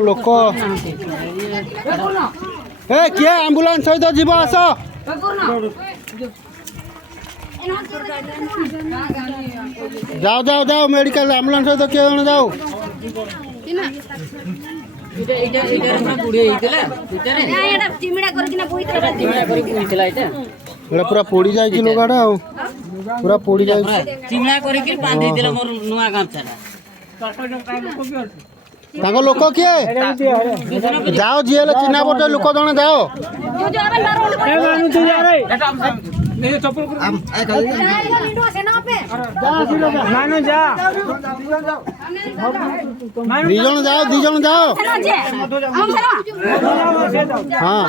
लोक किए आंबुलांस सहित जीव आस जाओ जाओ जाओ मेडिकल आंबुलांस सहित किए जन जाओ पूरा पोड़ी जाए लोगाड़ा पूरा पोड़ी जाए लोक किए जाओ जी चिन्ह बोटे लोक जन जाओ दीजन जाओ हाँ